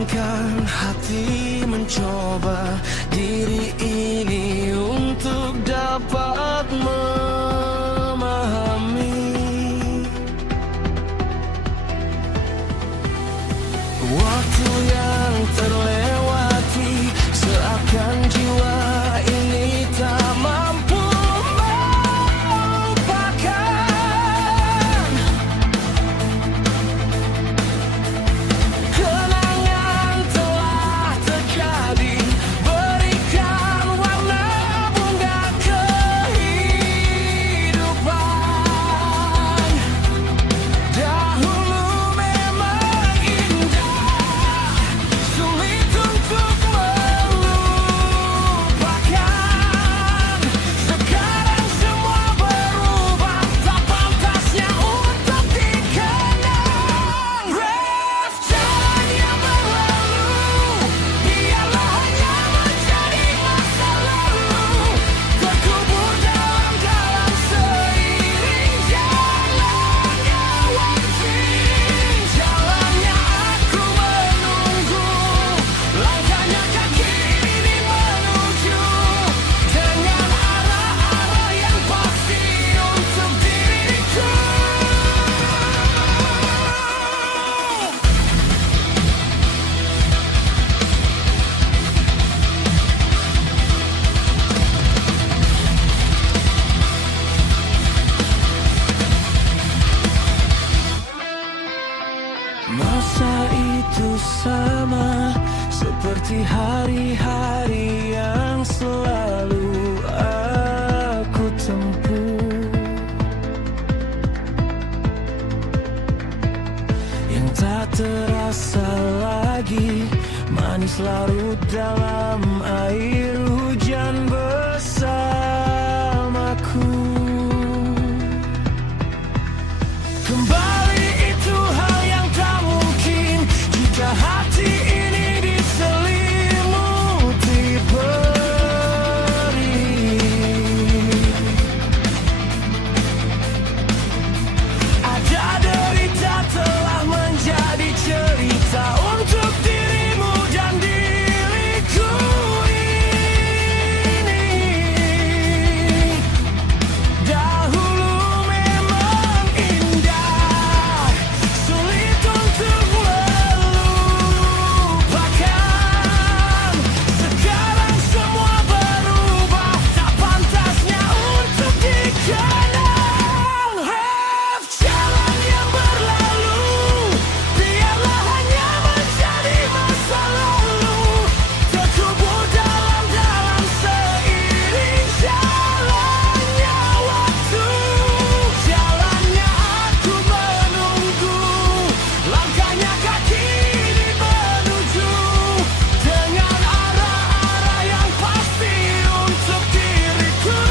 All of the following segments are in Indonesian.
Biarkan hati mencoba diri ini untuk dapat memahami. Waktu yang terlewati seakan jiwa ini tak mampu melupakan. Kenangan telah terjadi, berikan warna bunga kehidupan. Dahulu memang indah, sulit untuk melupakan. Sekarang semua berubah, tak pantasnya untuk dikenang. Ref, jalan yang berlalu, biarlah hanya menjadi masa lalu, terkubur dalam seiring jalannya waktu. Jalannya aku menunggu, langkahnya kaki ini menuju dengan arah-arah yang pasti untuk diriku. Masa itu sama seperti hari-hari yang selalu aku tempuh, yang tak terasa lagi manis larut dalam air hujan bersamaku. Kembali itu hal yang tak mungkin jika hati ini diselimuti perih. Ada derita telah menjadi cerita untuk dirimu dan diriku ini. Dahulu memang indah, sulit untuk melupakan. Sekarang semua berubah, tak pantasnya untuk dikenang. Ref, jalan yang berlalu, biarlah hanya menjadi masa lalu, terkubur dalam seiring jalannya waktu. Jalannya aku menunggu, langkahnya kaki ini menuju dengan arah-arah yang pasti untuk diriku.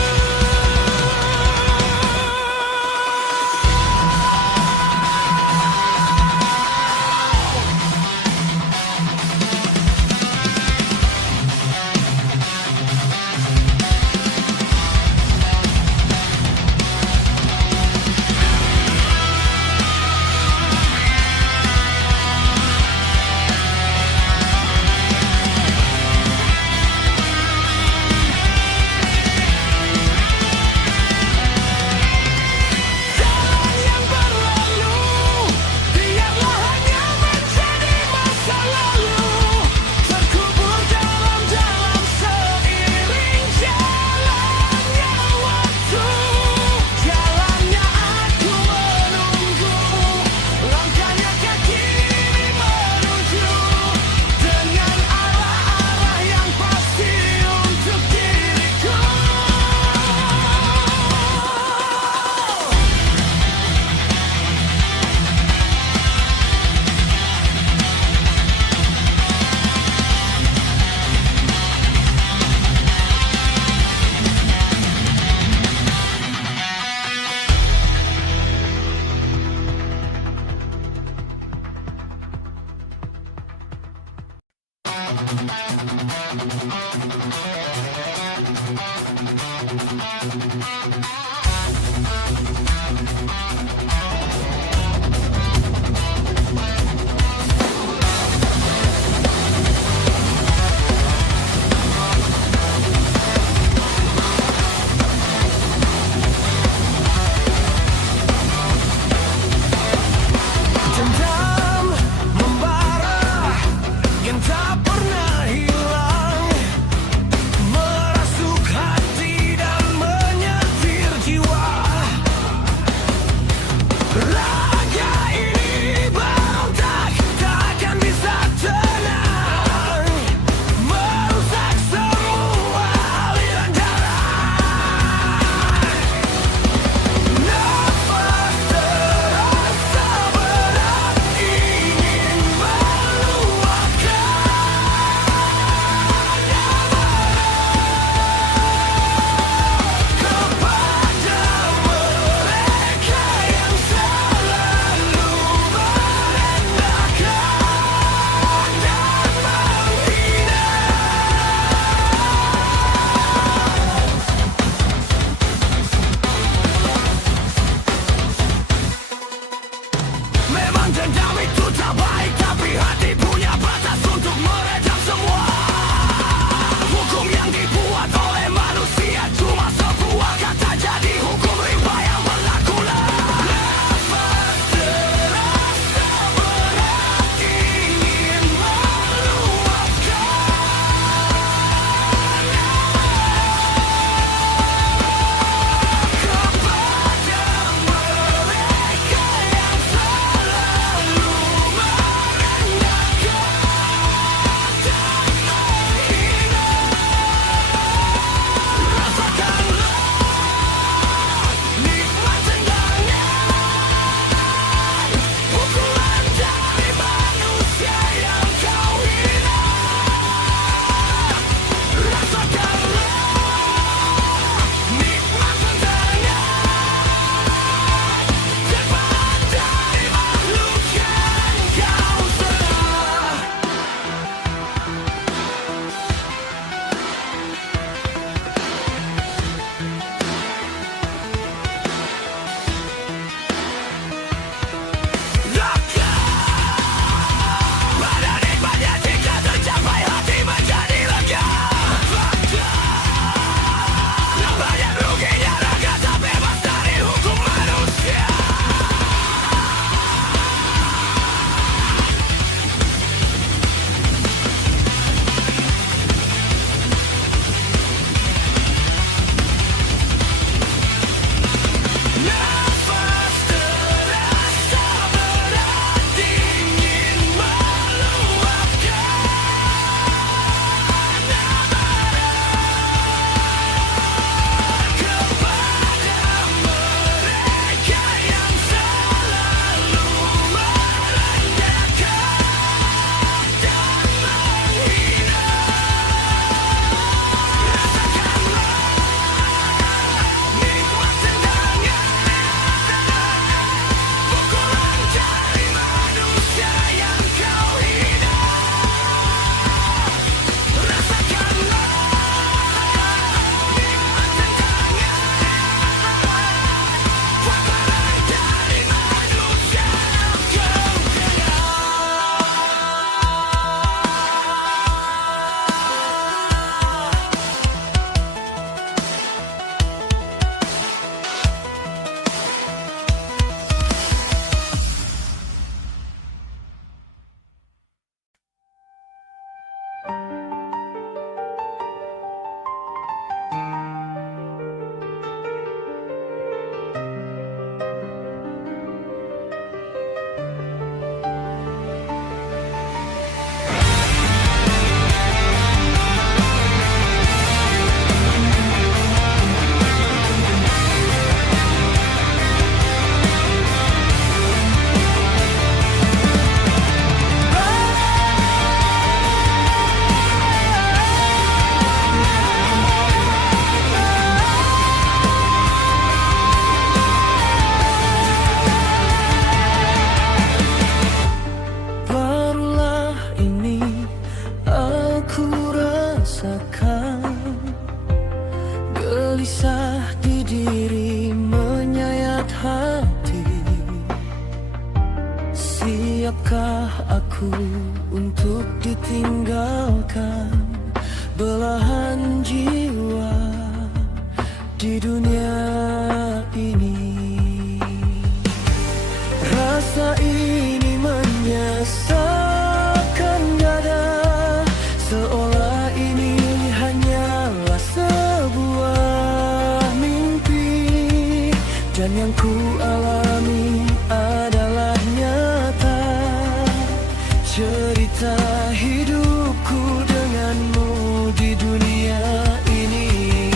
Jalan yang berlalu, biarlah hanya menjadi masa lalu, terkubur dalam seiring jalannya waktu. Jalannya aku menunggu, langkahnya kaki ini menuju dengan arah-arah yang pasti untuk diriku. Siapkah aku untuk ditinggalkan belahan jiwa di dunia ini? Rasa ini menyesakkan dada, seolah ini hanyalah sebuah mimpi, dan yang ku alami adalah nyata. Cerita hidupku denganmu di dunia ini.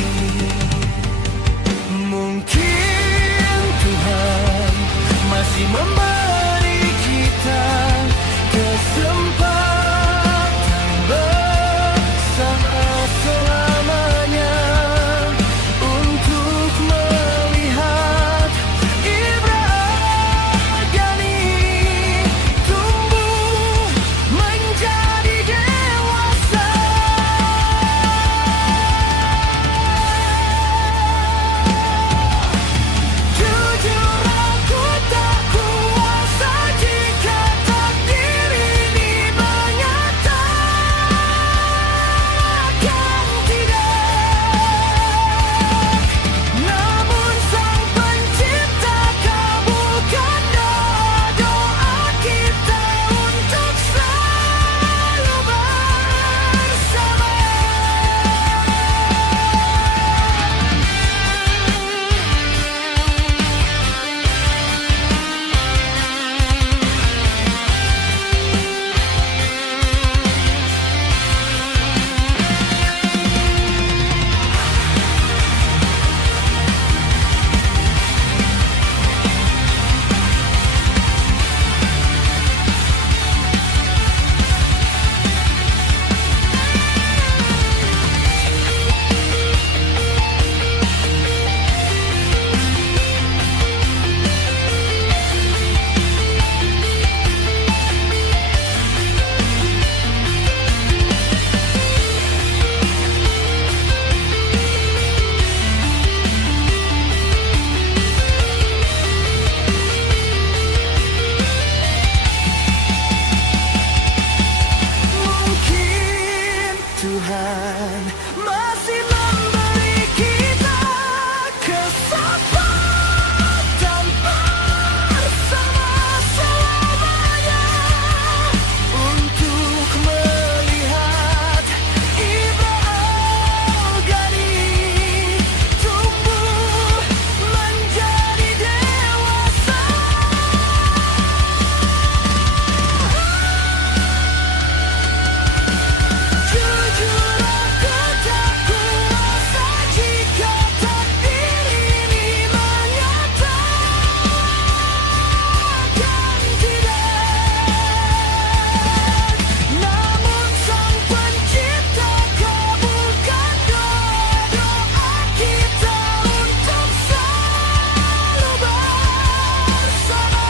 Mungkin Tuhan masih memberi kita kesempatan bersama selamanya untuk melihat ibarat gani tumbuh menjadi dewasa. Jujur aku tak kuasa jika takdir ini menyatakan tidak. Namun Sang Pencipta kabulkan doa kita untuk selalu bersama. Mungkin Tuhan masih memberi kita kesempatan bersama selamanya untuk melihat ibarat gani tumbuh menjadi dewasa. Jujur aku tak kuasa jika takdir ini menyatakan tidak. Namun Sang Pencipta kabulkan doa kita untuk selalu bersama.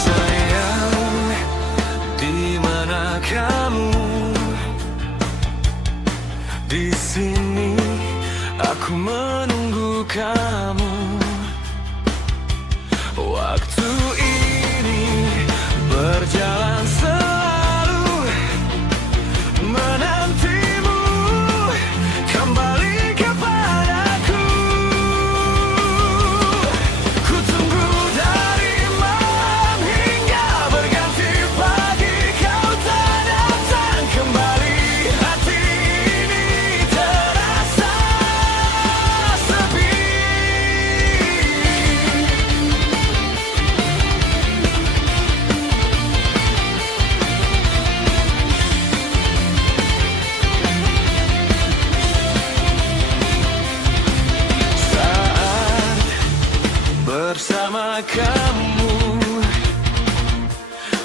Sayang, di mana kamu? Di sini aku menunggu kamu. Waktu ini berjalan selalu menantimu kembali kepadaku. Ku tunggu dari malam hingga berganti pagi, kau tak datang kembali. Hati ini terasa kamu.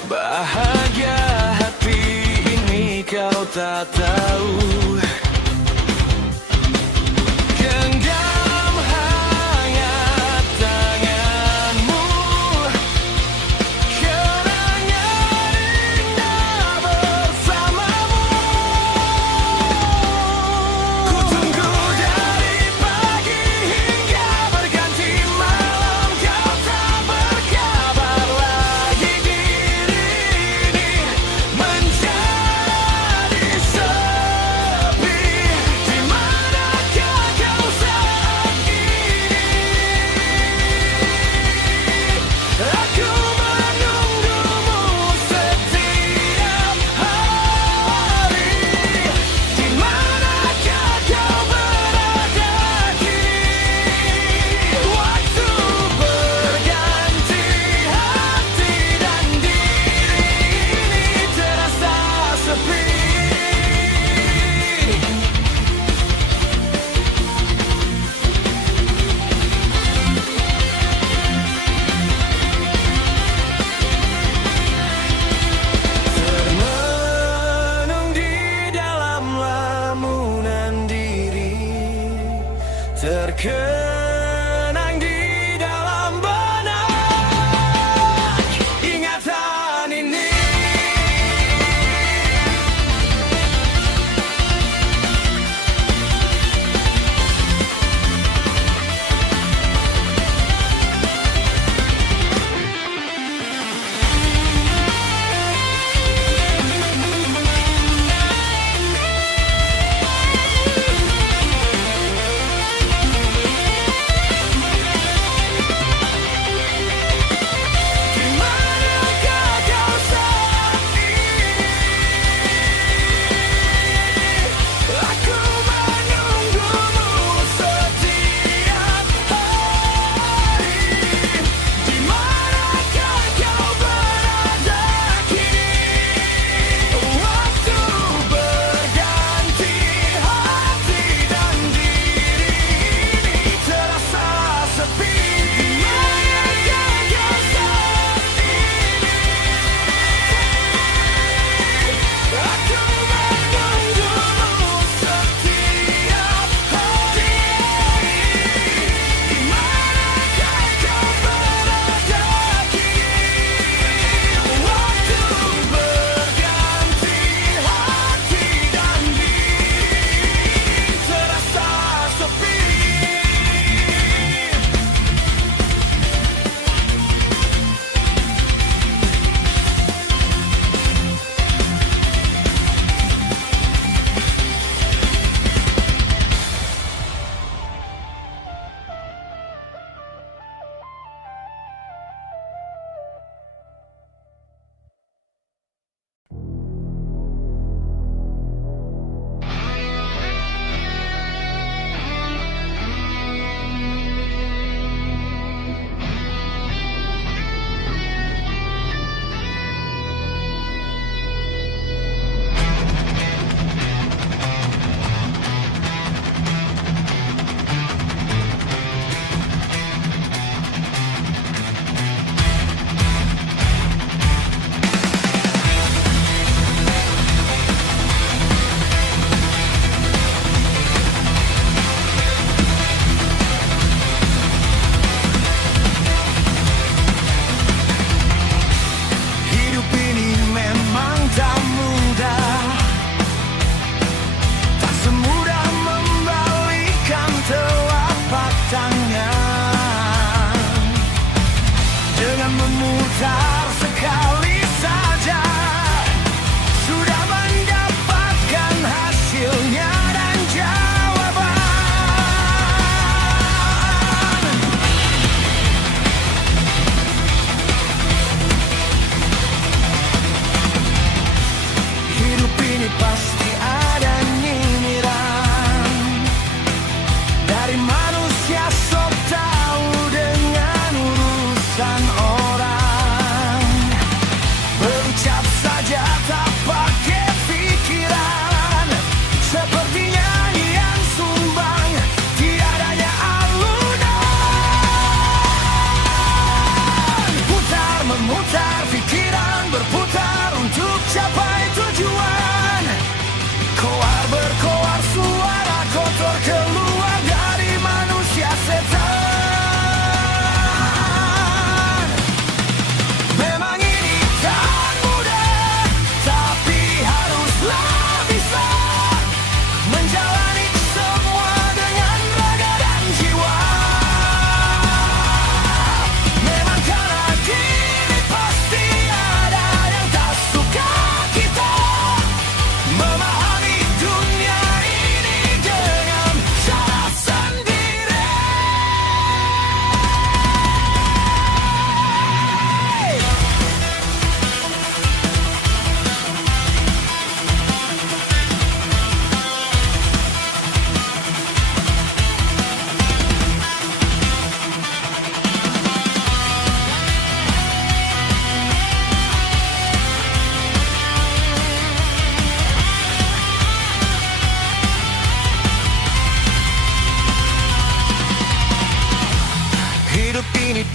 Bahagia hati ini kau tak tahu. Genggam hangat tanganmu, kenangan indah bersamamu. Ku tunggu dari pagi hingga berganti malam, kau tak berkabar lagi. Diri ini menjadi sepi. Di manakah kau saat ini? Aku menunggumu setiap hari. Di manakah kau berada kini? Waktu berganti, hati dan diri ini terasa sepi. Termenung di dalam lamunan diri, terkenang di dalam benak ingatan ini.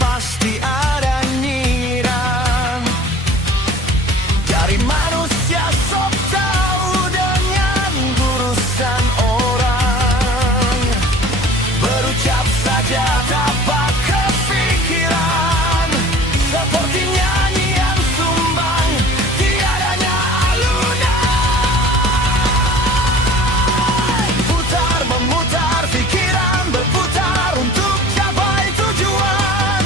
pasti ada nyirang. Dari manusia sok tahu dengan urusan orang. Berucap saja dapat kepikiran, seperti nyanyian sumbang tiadanya alunan. Putar memutar pikiran berputar untuk capai tujuan.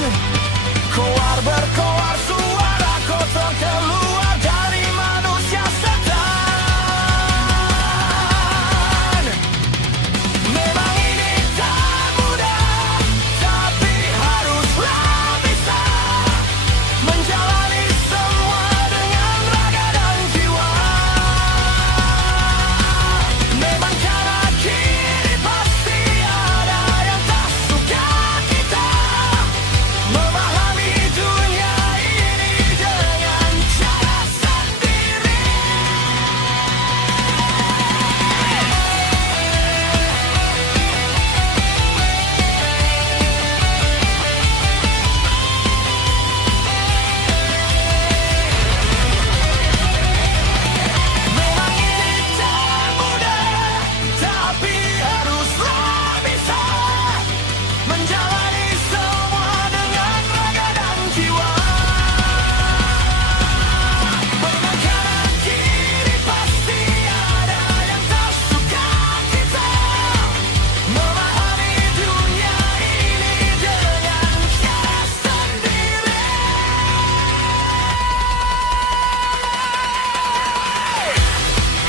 Koar berkoar suara kotor keluar dari manusia setan. Memang ini tak mudah, tapi haruslah bisa menjalani semua dengan raga dan jiwa. Memang kanan kiri pasti ada yang tak suka kita memahami dunia ini dengan cara sendiri. Memang ini tak mudah, tapi haruslah bisa menjalani semua dengan raga dan jiwa. Memang kanan kiri pasti ada yang tak suka kita memahami dunia ini dengan cara sendiri.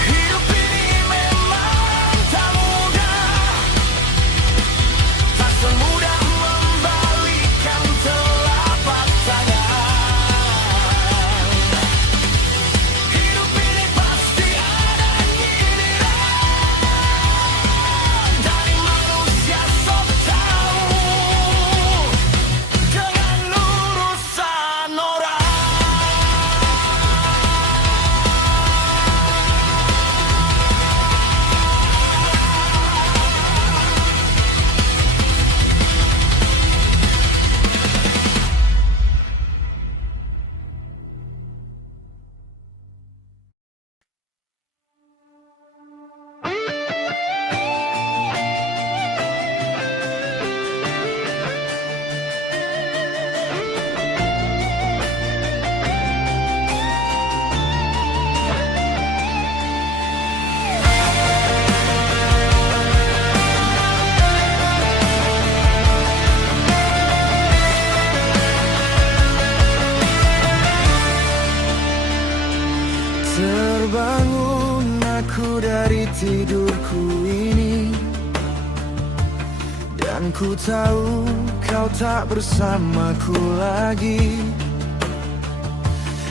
Hidup ini memang tak mudah, tak semudah membalikan telapak tangan. Hidup ini pasti ada nyinyiran dari manusia sok tahu dengan urusan orang. Terbangun aku dari tidurku ini, dan ku tahu kau tak bersamaku lagi.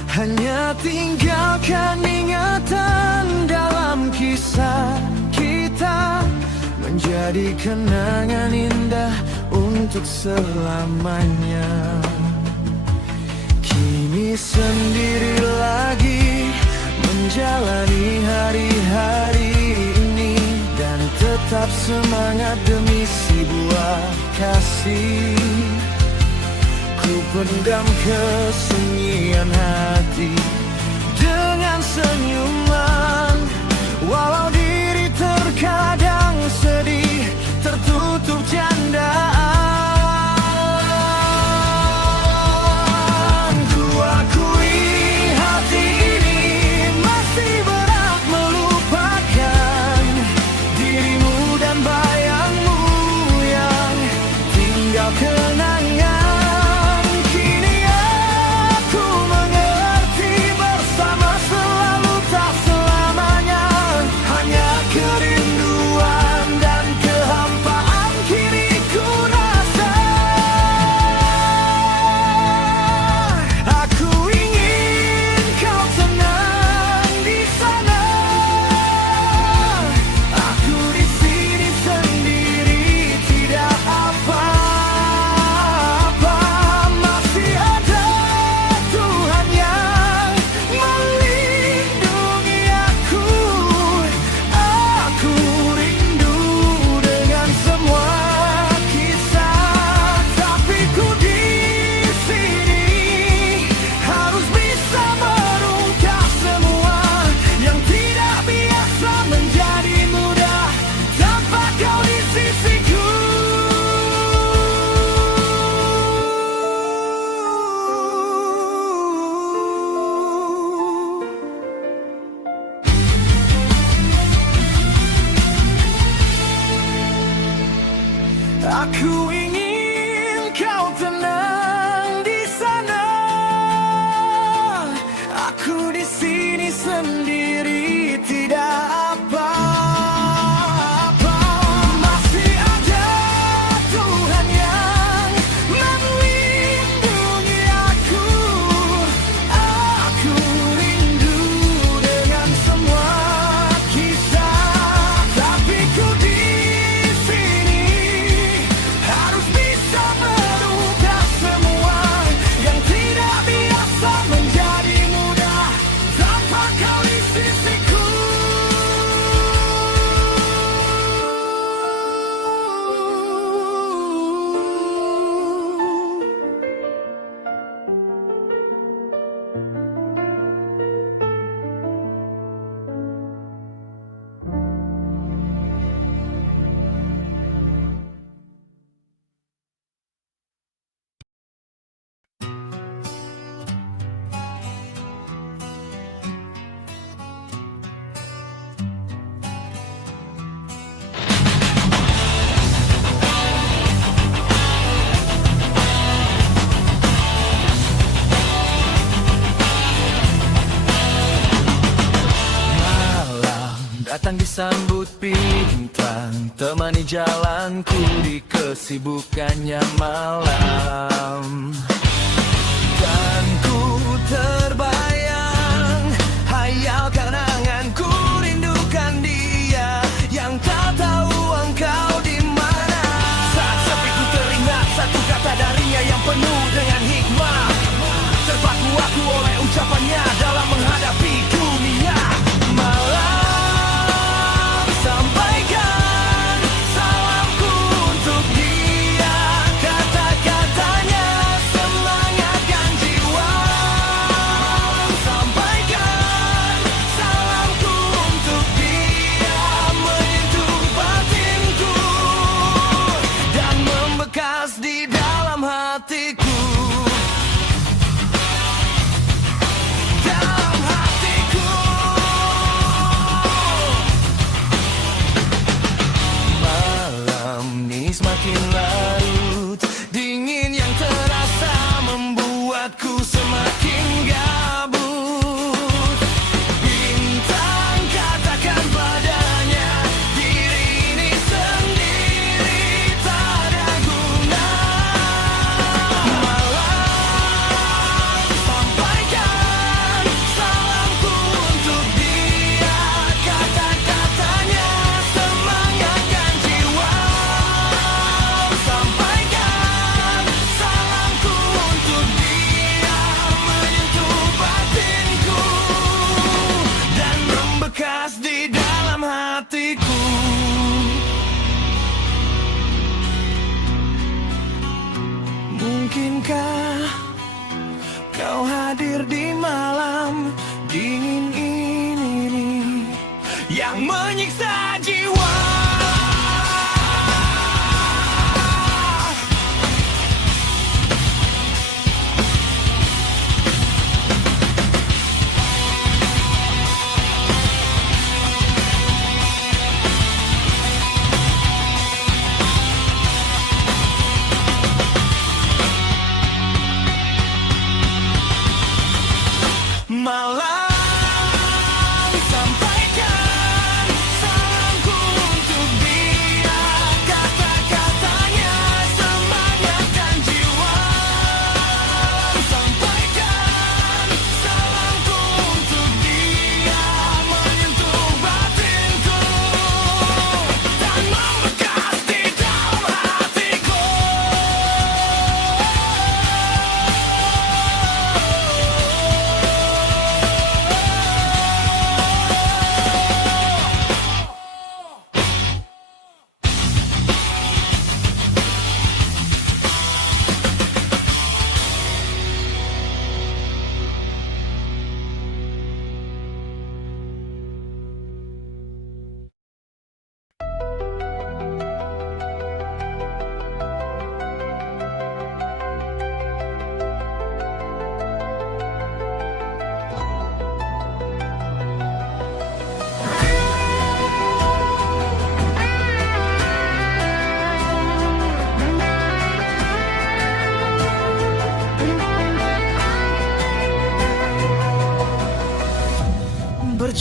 Hanya tinggalkan ingatan dalam kisah kita, menjadi kenangan indah untuk selamanya. Kini sendiri lagi menjalani hari-hari ini, dan tetap semangat demi si buah kasih. Ku pendam kesunyian hati dengan senyuman, walau diri terkadang sedih tertutup candaan. Ku akui hati ini masih berat melupakan dirimu dan bayangmu yang tinggal kenangan. Kini aku mengerti, bersama selalu tak selamanya, hanya kerinduan Aku ingin kau tenang di sana. Aku di sini sendiri tidak apa-apa. Masih ada Tuhan yang melindungi aku. Aku rindu dengan semua kisah, tapi ku di sini harus bisa merubah semua yang tidak biasa menjadi mudah tanpa kau di sisiku. Datang disambut bintang, temani jalanku di kesibukannya malam. Dan ku terbayang, hayal kenanganku, rindukan dia yang tak tahu engkau di mana. Saat sepi ku teringat satu kata darinya yang penuh dengan hikmah. Terpaku aku oleh ucapannya dalam menghadapi dunia malam. Sampaikan salamku untuk dia, kata-katanya semangatkan jiwa. Sampaikan salamku untuk dia, menyentuh batinku dan membekas di dalam hatiku. Dalam hatiku. Malam ini semakin larut, dingin yang terasa membuatku semakin gabut. Bintang katakan padanya, diri ini sendiri tak ada guna. Malam, sampaikan salamku untuk dia, kata-katanya semangatkan jiwa. Sampaikan salamku untuk dia, menyentuh batinku dan membekas di dalam hatiku. Mungkinkah kau hadir di malam dingin ini yang menyiksa jiwa? Malam, sampaikan salamku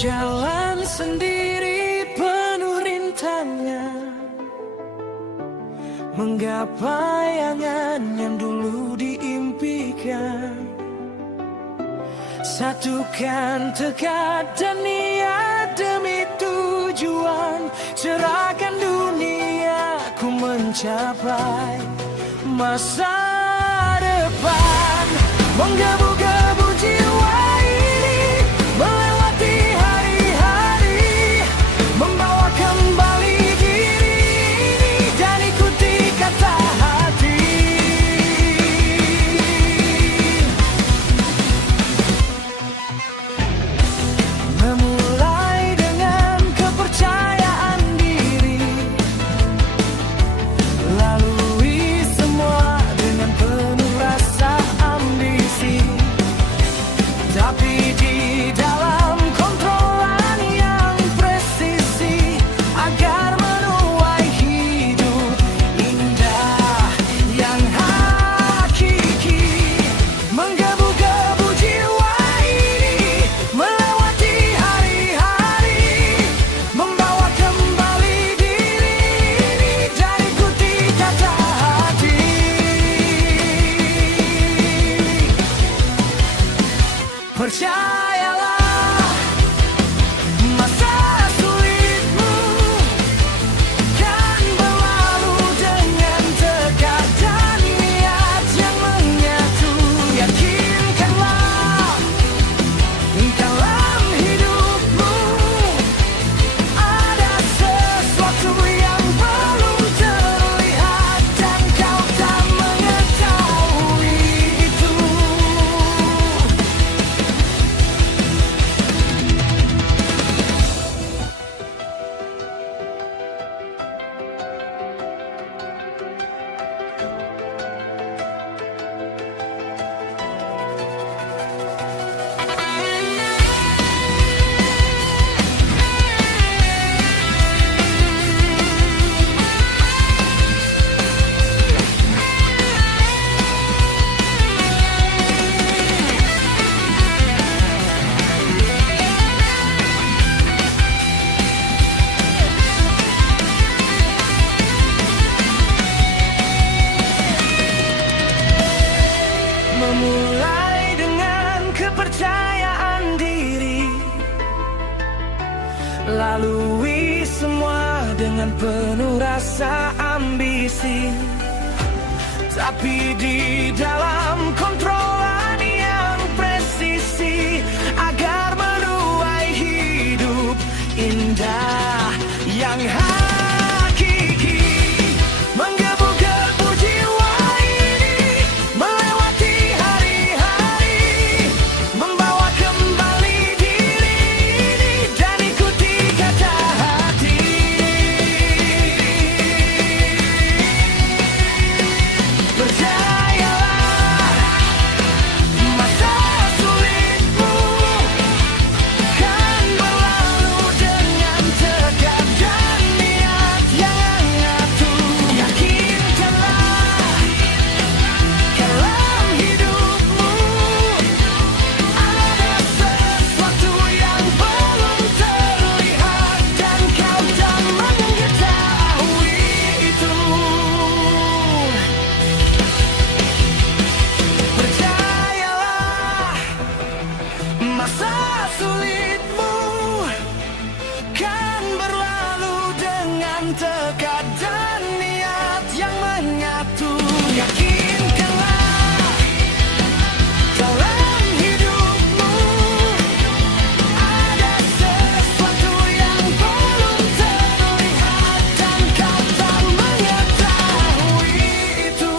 Berjalan sendiri penuh rintangan, menggapai angan yang dulu diimpikan. Satukan tekad dan niat demi tujuan, cerahkan dunia ku mencapai masa depan. Menggebu-gebu jiwa ini melewati hari-hari, membawa kembali diri ini dan ikuti kata hati. Memulai dengan kepercayaan diri, lalui semua dengan penuh rasa ambisi, tapi di dalam kontrolan yang presisi, agar menuai hidup indah yang hakiki. Menggebu-gebu jiwa ini melewati hari-hari, membawa kembali diri ini dan ikuti kata hati. Percayalah, masa sulitmu kan berlalu dengan tekad dan niat yang menyatu. Yakinkanlah, dalam hidupmu ada sesuatu yang belum terlihat dan kau tak mengetahui itu. Memulai dengan kepercayaan diri, lalui semua dengan penuh rasa ambisi, tapi di dalam kontrolan yang presisi, agar menuai hidup indah yang hakiki. Menggebu-gebu jiwa ini melewati hari-hari, membawa kembali diri ini dan ikuti kata hati. Percayalah, masa sulitmu kan berlalu dengan tekad dan niat yang menyatu. Yakinkanlah, dalam hidupmu ada sesuatu yang belum terlihat dan kau tak mengetahui itu. Percayalah, masa sulitmu kan berlalu dengan tekad dan niat yang menyatu. Yakinkanlah, dalam hidupmu ada sesuatu yang belum terlihat dan kau tak mengetahui itu.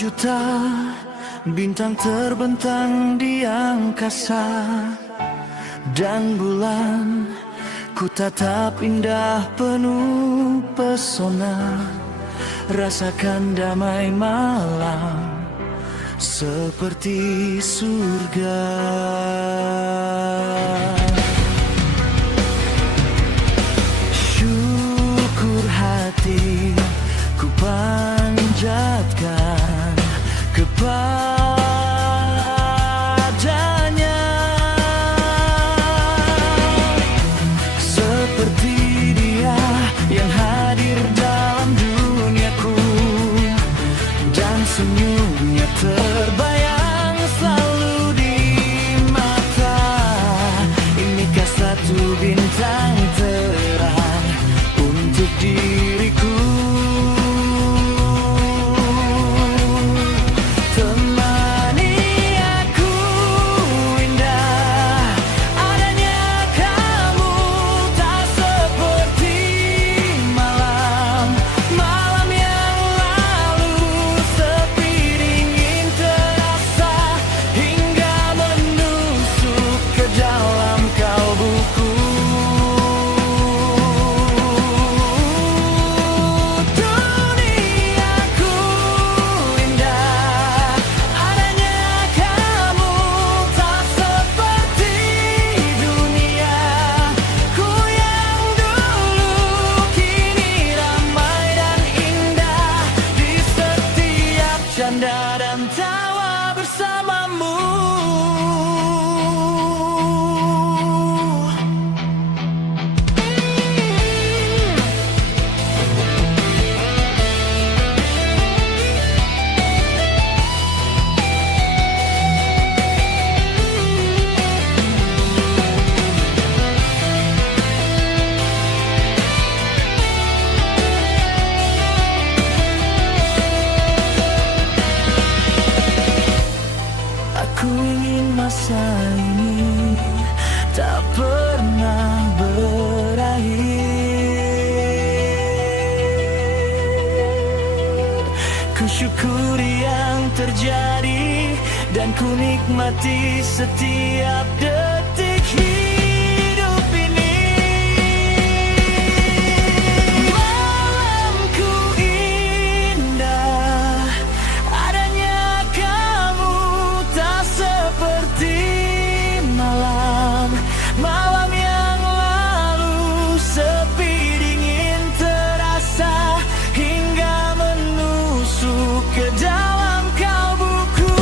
juta bintang terbentang di angkasa, dan bulan ku tatap indah penuh pesona. Rasakan damai malam seperti surga. Syukur hati ku panjatkan kepadanya, seperti dia yang hadir dalam duniaku, dan senyumnya terbayang selalu di mata. Inikah satu bintang terang untuk diriku. Canda dan tawa bersamamu. Aku ingin masa ini tak pernah berakhir. Ku syukuri yang terjadi dan ku nikmati setiap detik hidup ini. Malamku indah, adanya kamu tak seperti malam yang lalu. Sepi dingin terasa hingga menusuk ke dalam kalbuku.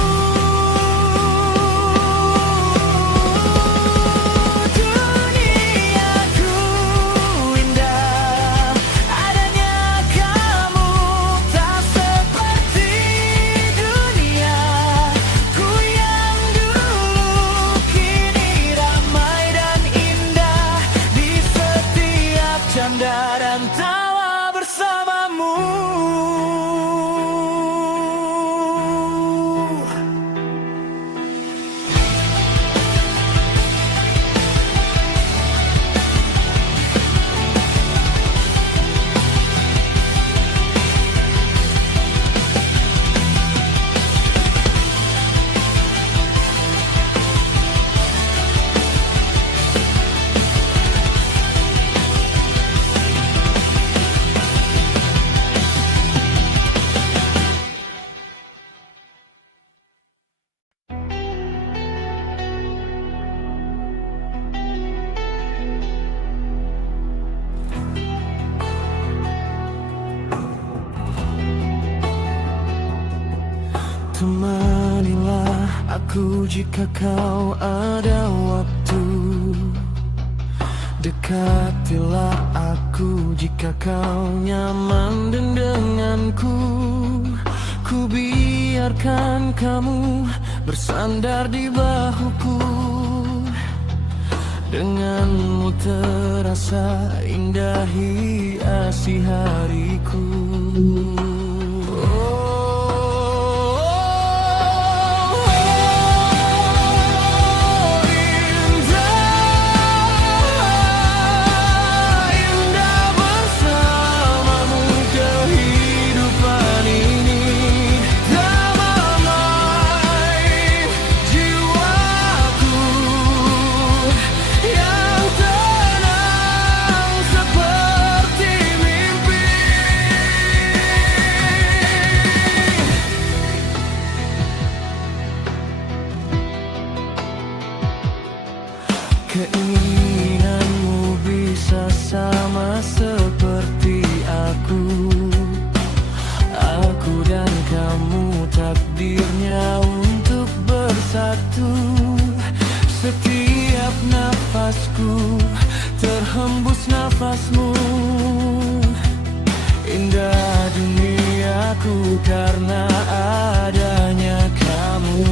Duniaku indah, adanya kamu tak seperti duniaku yang dulu, kini ramai dan indah di setiap canda dan tawa bersamamu. Temanilah aku jika kau ada waktu. Dekatilah aku jika kau nyaman dan denganku. Ku biarkan kamu bersandar di bahuku. Denganmu terasa indah hiasi hariku. Indah bersamamu kehidupan ini. Indah duniaku karena adanya kamu.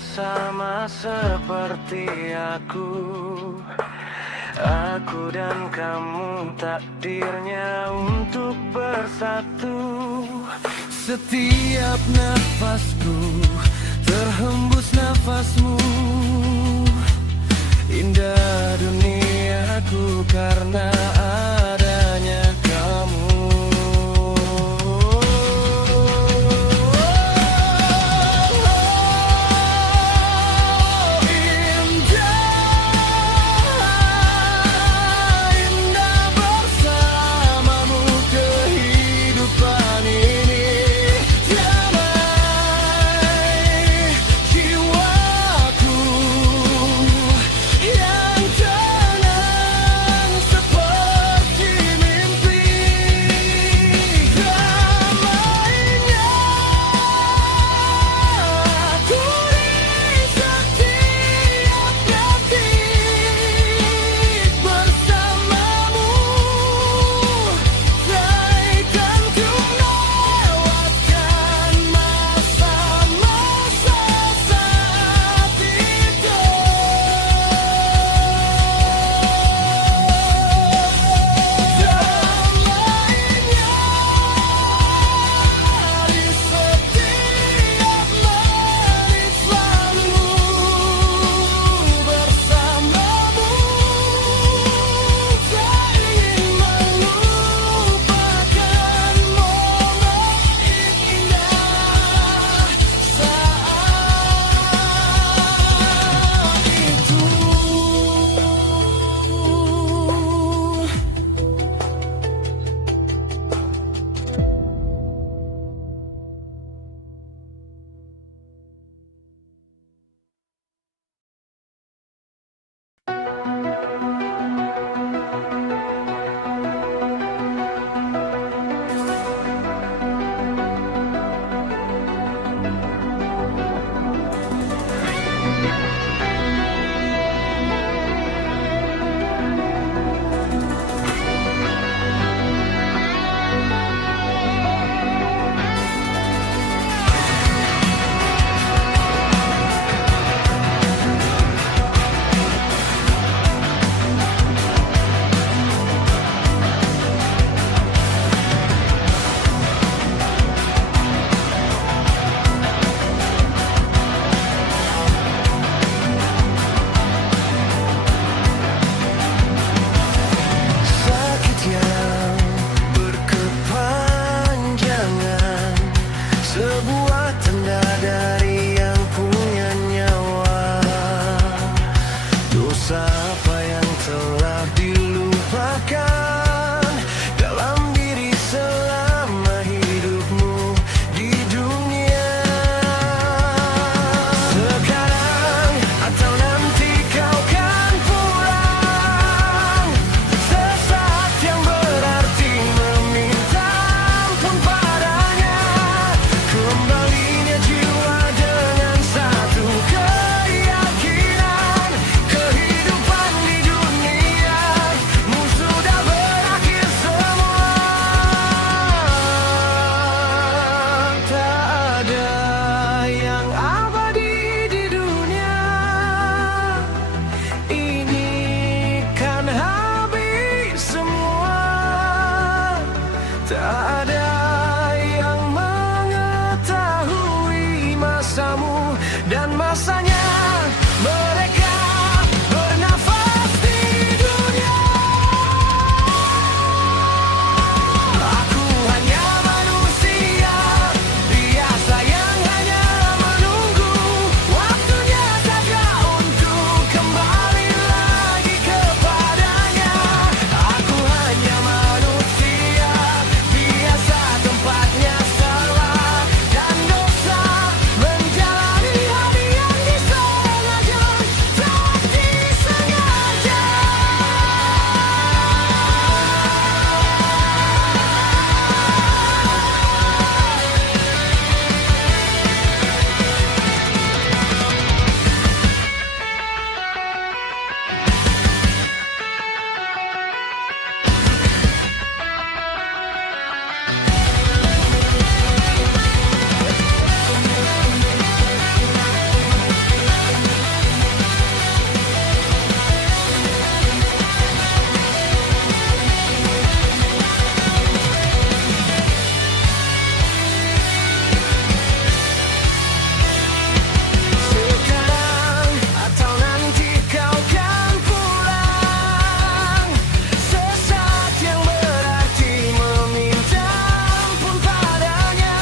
Sama seperti aku dan kamu takdirnya untuk bersatu. Setiap nafasku terhembus nafasmu. Indah duniaku karena adanya kamu. dan masanya mereka bernafas di dunia. Aku hanya manusia biasa yang hanya menunggu waktunya saja untuk kembali lagi kepadanya. Aku hanya manusia biasa, tempatnya salah dan dosa, menjalani hari yang disengaja tak disengaja. Sekarang atau nanti kau kan pulang, sesaat yang berarti meminta ampun padanya.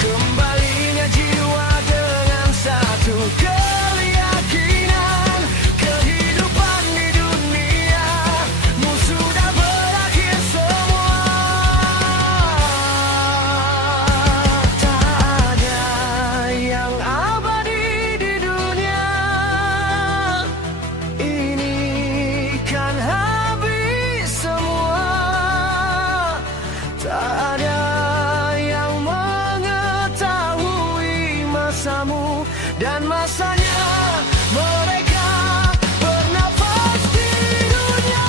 Kembalinya jiwa dengan satu keyakinan, kehidupan di duniamu sudah berakhir semua. Tak ada yang abadi di dunia ini, kan habis semua. Tak ada yang mengetahui masamu dan masanya mereka bernafas di dunia.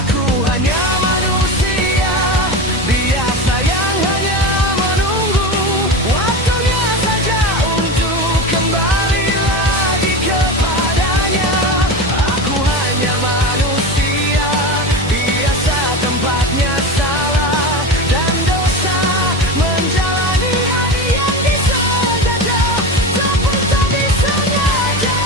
Aku hanya manusia biasa yang hanya menunggu waktunya saja untuk kembali lagi kepadanya. Aku hanya manusia biasa, tempatnya salah dan dosa, menjalani hari yang disengaja ataupun tak disengaja.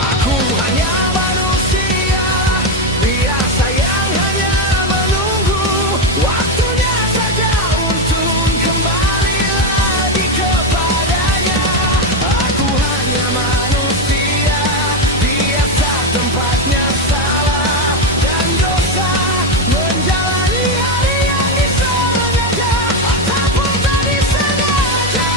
Aku hanya manusia biasa yang hanya menunggu waktunya saja untuk kembali lagi kepadanya. Aku hanya manusia biasa, tempatnya salah dan dosa, menjalani hari yang disengaja ataupun tak disengaja.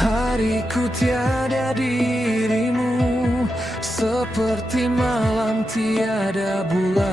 Hariku tiada dirimu, seperti malam tiada bulan.